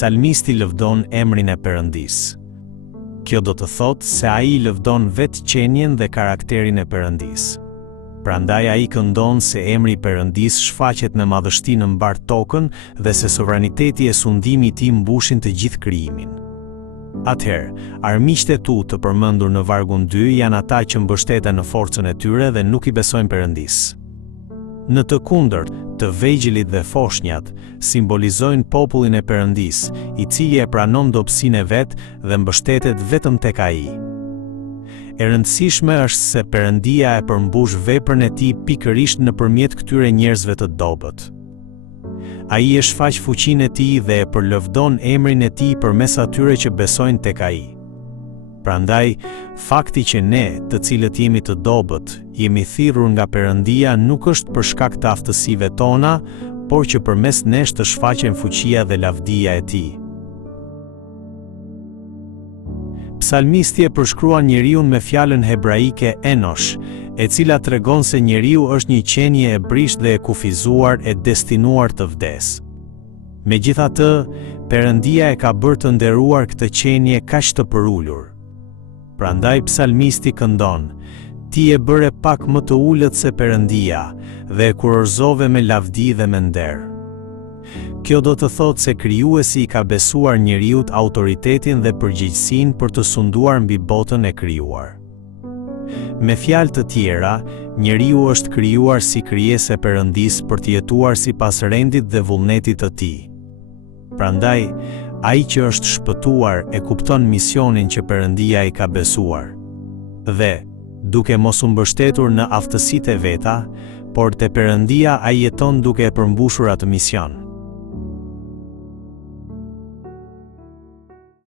Psalmisti lëvdon emrin e Perëndisë. Kjo do të thotë se ai lëvdon vetë qenien dhe karakterin e Perëndisë. Prandaj ai këndon se emri i Perëndisë shfaqet në madhështi në mbar tokën dhe se sovraniteti e sundimi i tij mbushin të gjithë krijimin. Atëherë, armiqtë e tu të përmendur në vargun 2 janë ata që mbështeten në forcën e tyre dhe nuk i besojnë Perëndisë. Në të kundërt, të vejgjilit dhe foshnjat simbolizojnë popullin e Perëndisë, i cili e pranon dobësinë e vet dhe mbështetet vetëm tek ai. E rëndësishme është se Perëndia e përmbush veprën e tij pikërisht nëpërmjet këtyre njerëzve të dobët. Ai e shfaq fuqinë e tij dhe e përlëvdon emrin e tij përmes atyre që besojnë tek ai. Prandaj, fakti që ne, të cilët jemi të dobët, jemi thirrur nga Perëndia nuk është për shkak të aftësive tona, por që përmes nesh të shfaqen fuqia dhe lavdia e tij. Psalmisti e përshkruan njeriu me fjalën hebraike Enosh, e cila tregon se njeriu është një qenie e brisht dhe e kufizuar e destinuar të vdes. Megjithatë, Perëndia e ka bërë të nderuar këtë qenie kaq të përulur. Prandaj psalmisti këndon: Ti e bëre pak më të ulët se Perëndia dhe e kurorëzove me lavdi dhe me nder. Kjo do të thotë se krijuesi i ka besuar njeriut autoritetin dhe përgjegjësinë për të sunduar mbi botën e krijuar. Me fjalë të tjera, njeriu është krijuar si krijesë e Perëndisë për të jetuar sipas rendit dhe vullnetit të tij. Prandaj, ai që është shpëtuar e kupton misionin që Perëndia i ka besuar. Dhe, duke mos u mbështetur në aftësitë e veta, por te Perëndia ai jeton duke e përmbushur atë mision.